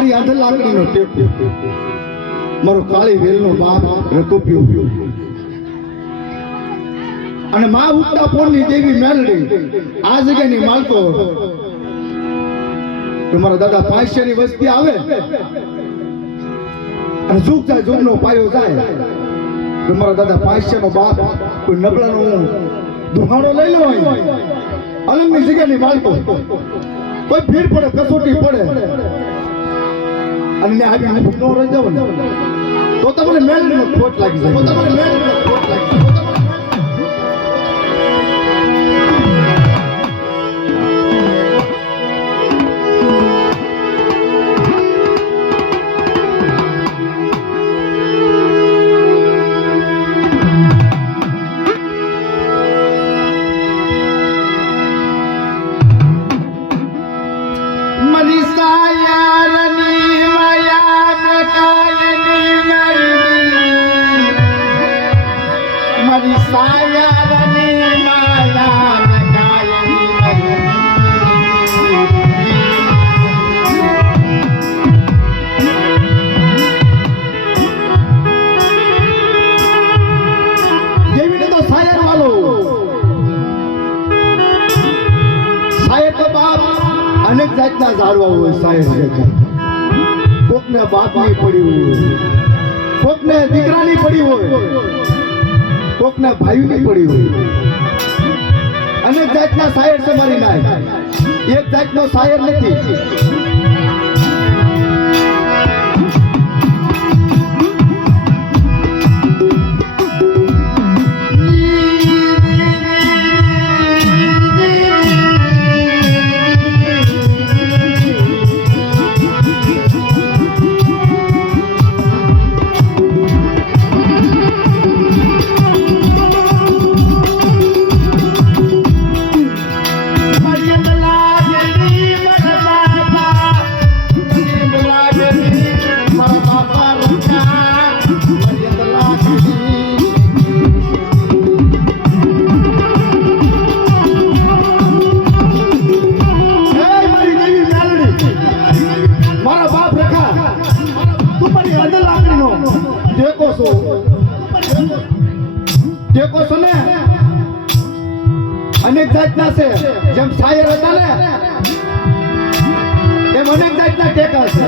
મારી આંધર લાકડીનો ટેકો, મારો કાળી વેલનો બાપ રકુપ્યો, અને માં ઉગતા પોળની દેવી મેલડી આ જગ્યાની માલકો. મારા દાદા 500 ની વસ્તી આવે અને ઝૂક જાય, ઝૂકનો પાયો જાય. મારા દાદા 500 નો બાપ કોઈ નબળાનો દુહાણો લઈ લો અલંગની જગ્યાની માલકો. કોઈ ભીડ પડે, કસોટી પડે અને આવી નો રહી જાવ ને તો તમને મેલડીનો ખોટ લાગી જાય. અનેક જાતના ઝાડવા હોય સાહેબ. કોકને બાપની પડી હોય, કોકને દીકરાની પડી હોય, કોકને ભાઈની પડી હોય. અનેક જાતના શાયર છે મારી નાય, એક જાતનો શાયર નથી. અનેક જાતના છે, જેમ શાયર હતા ને એમ અનેક જાતના ટેકા છે.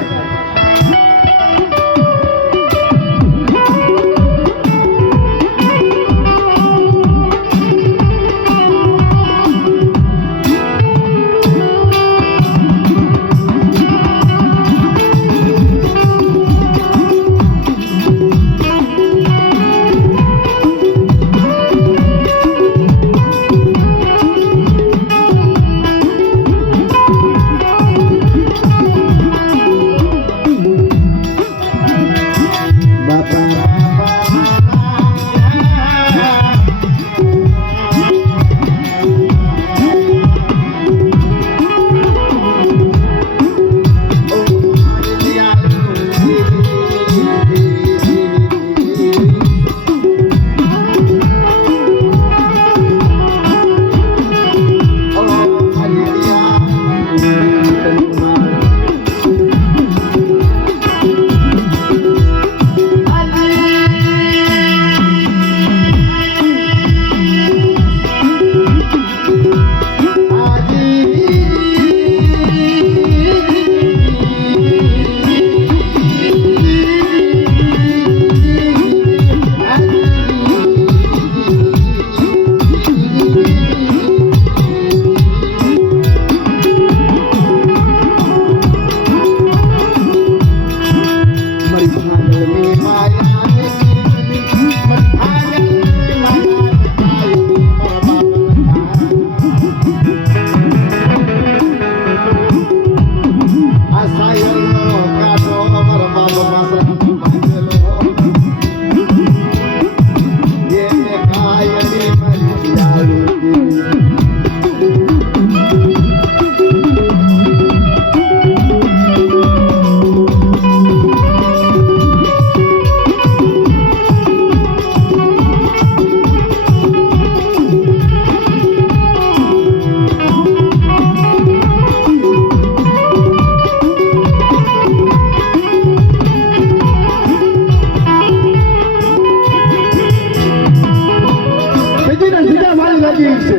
જગ્યા મારી લાગી છે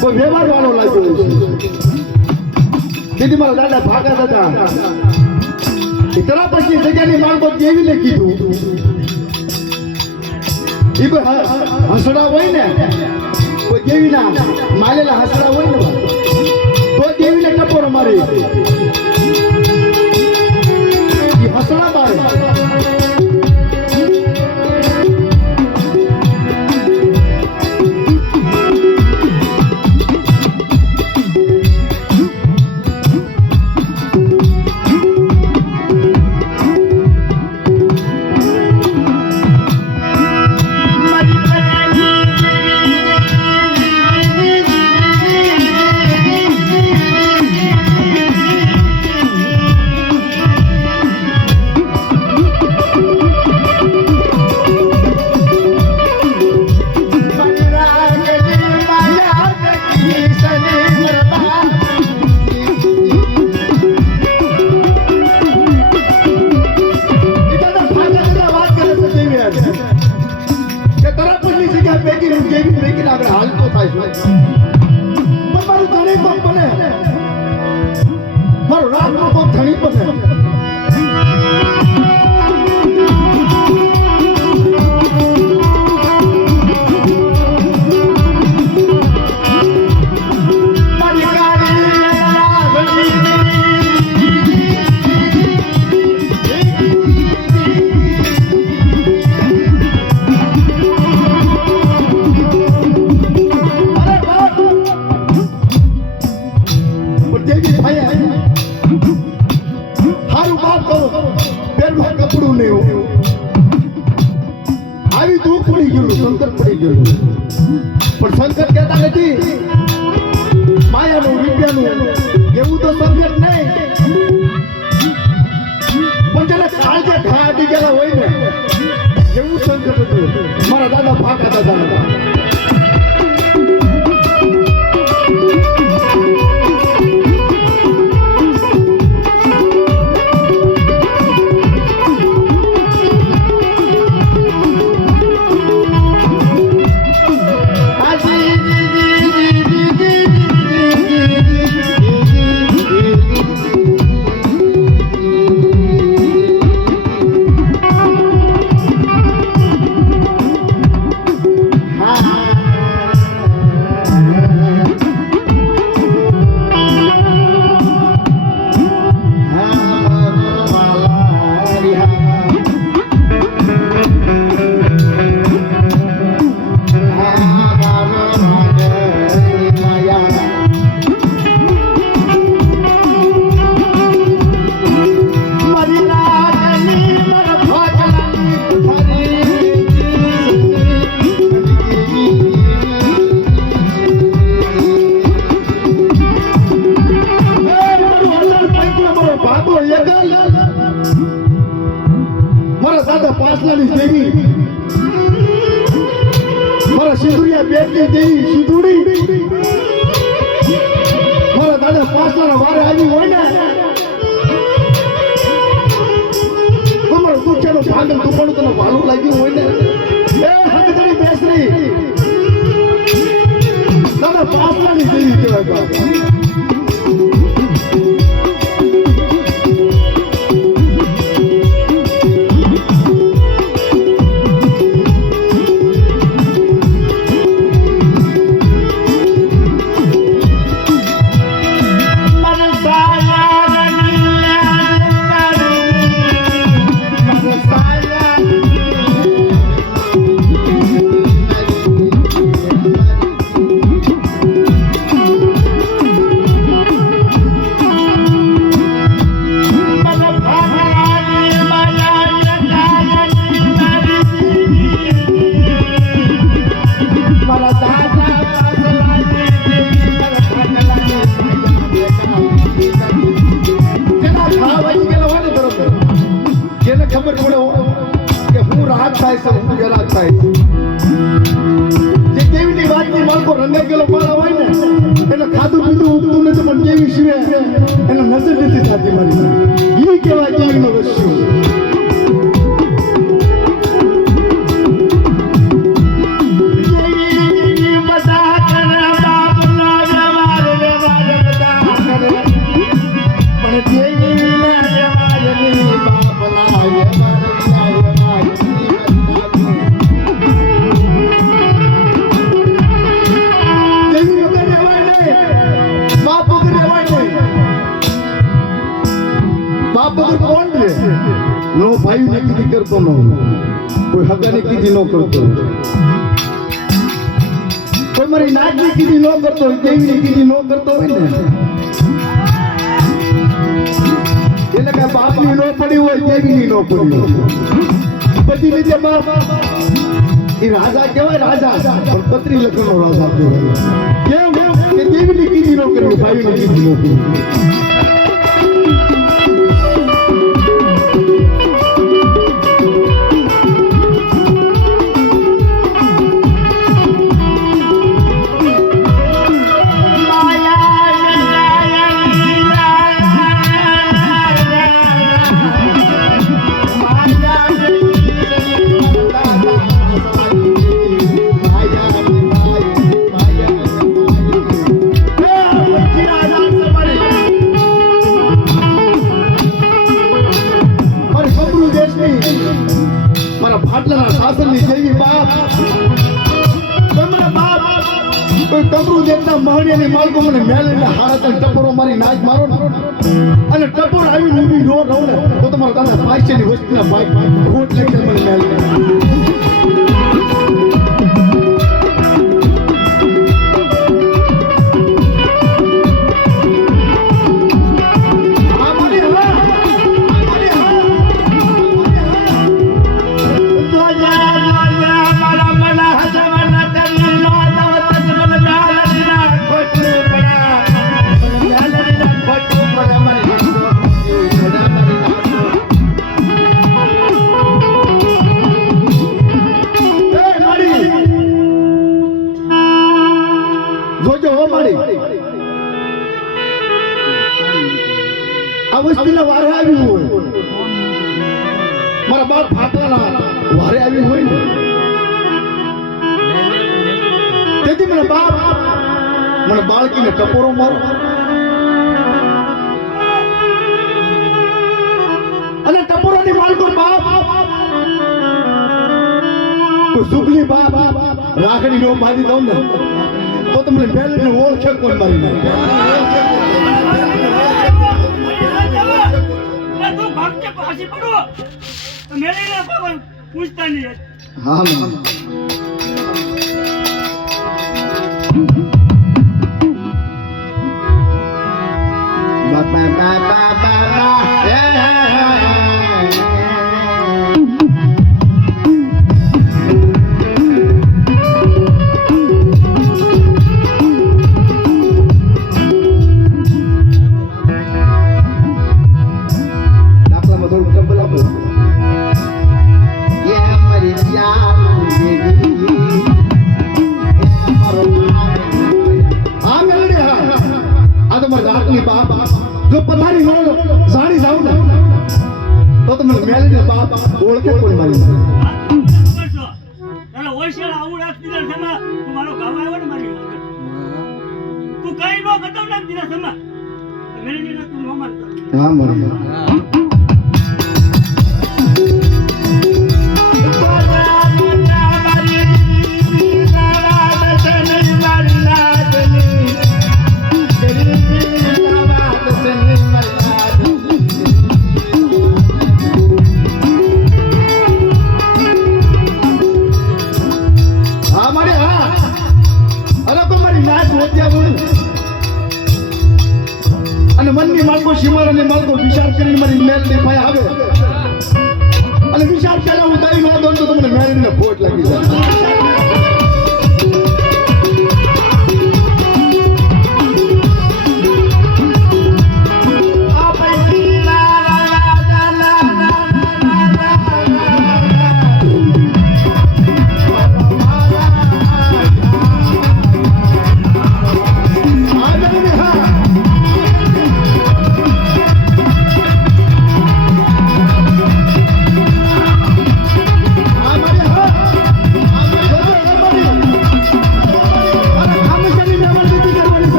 કોઈ વ્યવહાર વાળો લાગ્યો છે દીદી મારા દાદા ભાગા હતા તરા પછી જગ્યાની માલકો કેવીને કીધું ઈ હસડા હોય ને કોઈ દેવીના માલેલા હસડા હોય ને તો દેવીને ટપોર મારે ઈ હસડા મારે મારો રાતનો કોક ધણી બને આવી દુઃખ પડી ગયું સંકટ પડી ગયું પણ સંકટ કહેતા નથી માયાનું વિદ્યાનું એવું તો સંકટ નહીં પણ જેને કાળજે ઘા અડી ગયેલા હોય ને એવું સંકટ હતું મારા દાદા ભાગા દાદા મારા દાદા પાછલાની દેવી મારા સિંધુરિયા બેટની દેવી સિંધુડી મારા દાદા પાછલાના વારે આવી હોય ને અમારો દુખ્યાનો ભાંગલ દુકાનું તને ભાલું લાગ્યું હોય ને એ હકદડી બેસરી દાદા પાછલાની દેવી કહેવાય ખબર પડે કે હું રાહત થાય છે હું ગરાત થાય છે જે દેવીની વાતની માલકો રંગાઈ ગયેલો માળા હોય ને એટલે ખાધું પીધું ઉગતું નથી પણ દેવી સિવાય એને નજર નથી થતી મારી એ કહેવાય દેવીનો રસ્યો બાપ વગર કોણ રે નો ભાઈ ને કીધી કરતો ન કોઈ હગાને કીધી ન કરતો કોઈ મારી નાચની કીધી ન કરતો હોય દેવીની કીધી ન કરતો હોય ને એટલે કે બાપની ન પડી હોય દેવીની ન પડી હોય બધી રીતે બાપ એ રાજા કહેવાય રાજા પણ પત્રી લગ્નનો રાજા કહેવાય કેમ કે દેવીની કીધી ન કરવી ભાઈની કીધી ન કરવી મહણિયાની માલકો મને મેલીને હાડા ટપોરો મારી નાચ મારો ને અને ટપોર આવીને ઊભી નો રહું ને તો તમારા દાદા પાછળની વસ્તીના બાઈક ખોટ લઈને મને મેલીને આ વસ્તીના વારે આવી હોય મારા બાપ ફાટલાના વારે આવી હોય ને તેથી મને બાળકીને ટપોરો મારો અને ટપોરાની માલકો બાપ કોઈ સુગલી બાપ રાખડી નો બાંધી દઉં ને તો તમને બેલને ઓળખે કોણ મારી નાખે પૂછતા નહીં હા જો પથારી નો સાડી જાવ ને તો તમે મેલીને બાપ ઓળખે કોઈ મારી તારા ઓશેલ આવું રાખતી ને સમા તું મારો ગાવ આવ્યો ને મારી તું કઈ નો ખતમ ના દીના સમા મેલીને તું નો માનતો હા મરી અને મનની માલકો શિમારાની માલકો વિચાર કરીને મારી મેલ દેખાય આવે અને વિચાર પહેલા હું તારી નો દઉં તો તમને મેળવીને ફોટ લાગી જાય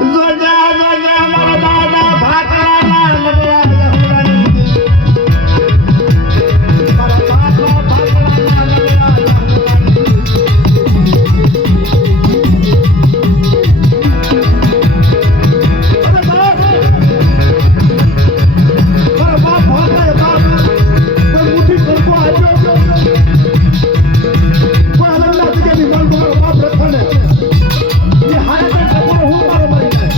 જોજા જોજા મારા દાદા ભાગલાના નબળા લહુરાની મારા દાદા ભાગલાના નબળા લહુરાની મારા બાપ ભાગલા બાપ કોઈ મુઠ્ઠી કરકો આપ્યો કોઈ અલગના જગ્યાની મન મારો બાપ રખને એ હારે ટકોરો હું મારો મરી જાય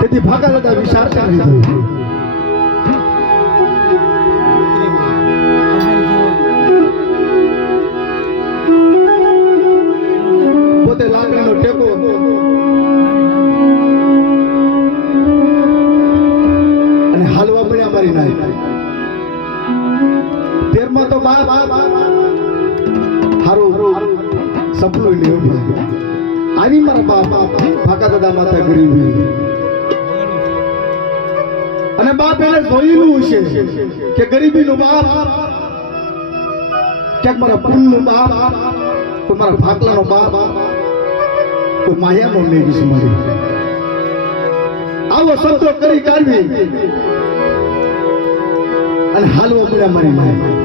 તેથી ભાગા દાદા વિચાર કરી દીધો પોતે લાકડીનો ટેકો અને હાલવા મળ્યા મારી નાય 13માં તો બાપ હારું સપનું લેવું આની મારા બાપ ભાગા દાદા માતા ગરીબી અને બાપ એને જોયેલું છે કે ગરીબીનો બાપ ક્યાંક મારા પુણ્યનો બાપ તો મારા ભાગલાનો બાપ તો માયાનો મેઘી મારી આવો શબ્દો કરી કાઢવી અને હાલવો મળ્યા મારી માયા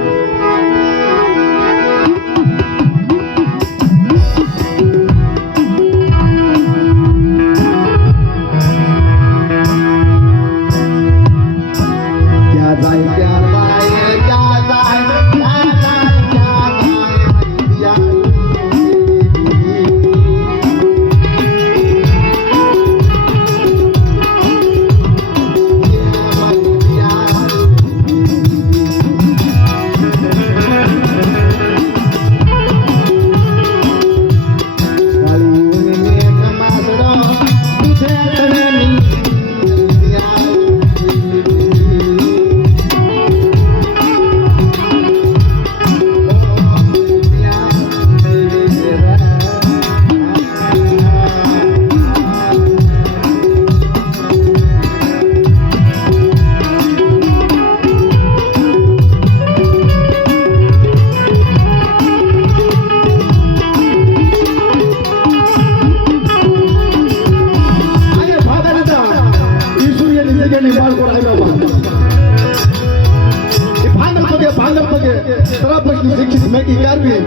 શિક્ષિત મેકી કાઢવી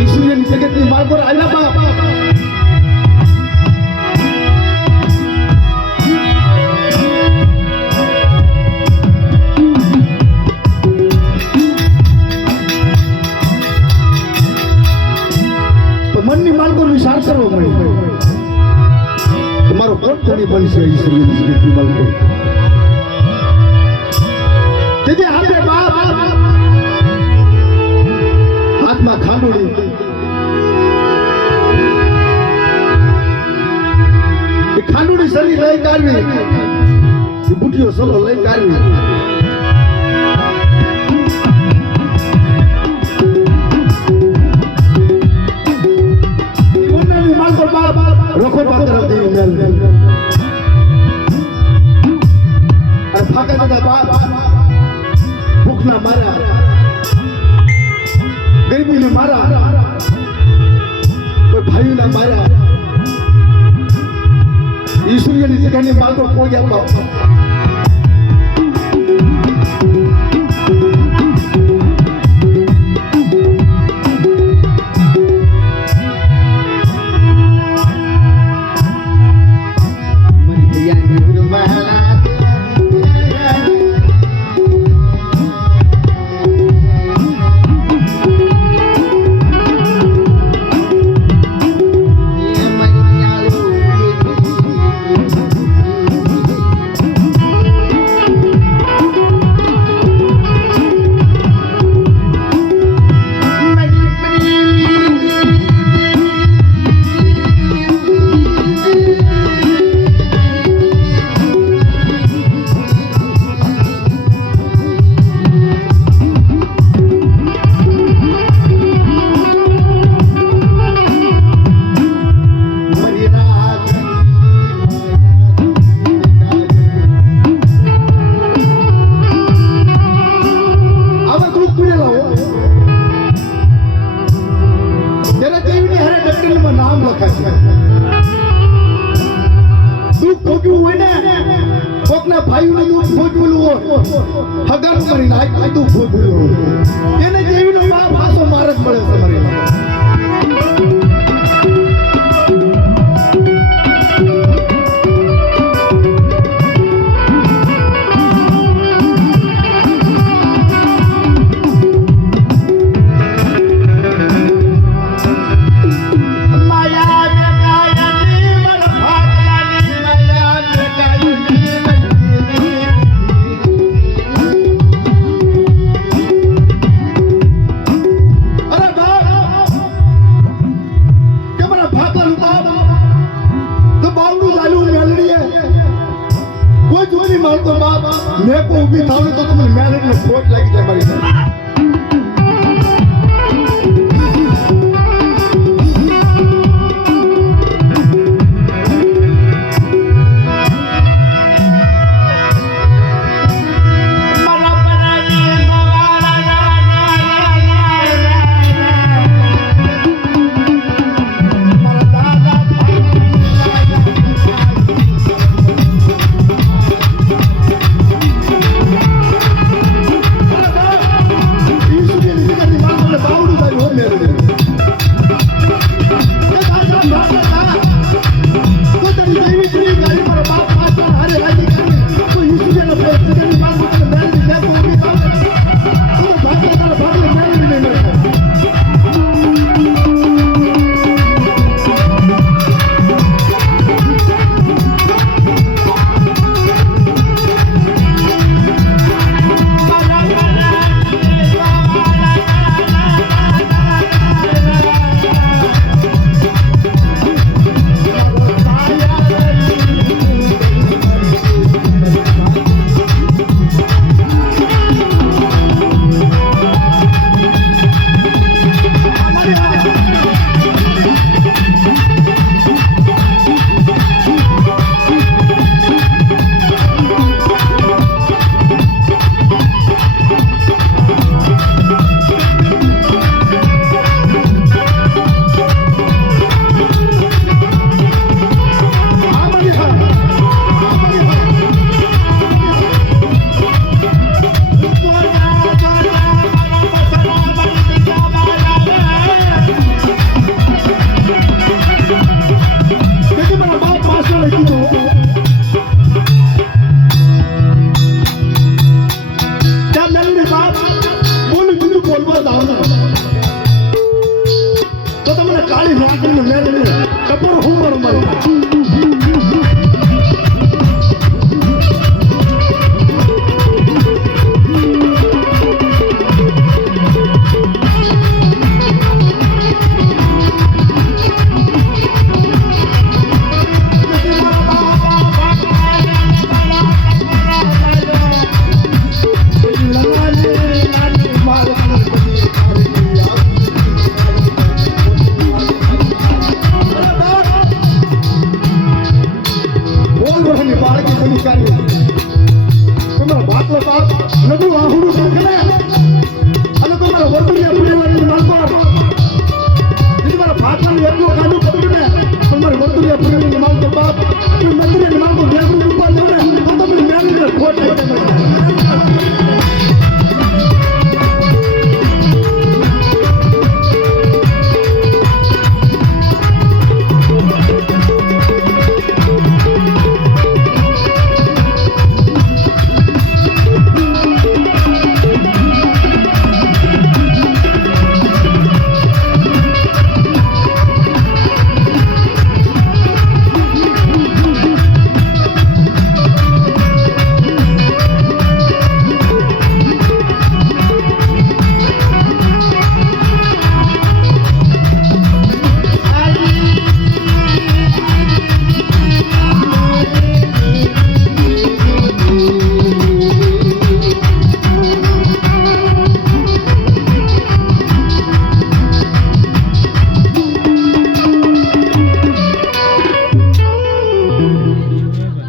ઈશ્વરની જગતની માર્ગ પર આવ્યા બાપ મનની માર્ગો વિચાર કરવો મળે તમારો કોટ ધણી બનશે ઈશ્વરની જગતની માર્ગ પર કાઢવી એ બુટીઓ સલો લઈ કાઢવી ઈ માલ પર બાપ રોખો પાત્ર દેવી મેલ અને ફાકા દાદા બાપ ભૂખના માર્યા ગરીબીને મારા કોઈ ભાઈઓને માર્યા ઈશ્વરીની જગ્યાની માતો કોઈ આપો હગાનું કરી નાખ તું ભૂલ એને જેવીનો બાપ આસો મારક મળે તમારી મારતો બાપ મેં કો ઊભી થાવ તો તમને મેરેજનો ખોટ લાગી જાય મારી સાથે બાપ લગુ આહુડું નાખે ને અને તમારા વર્તુળિયા પૂરેવાની માલ બાપ જે તમારા ભાતમાં એટલું કાઢું પડ્યું ને તમારે વર્તુળિયા પૂરેવાની માલ તો બાપ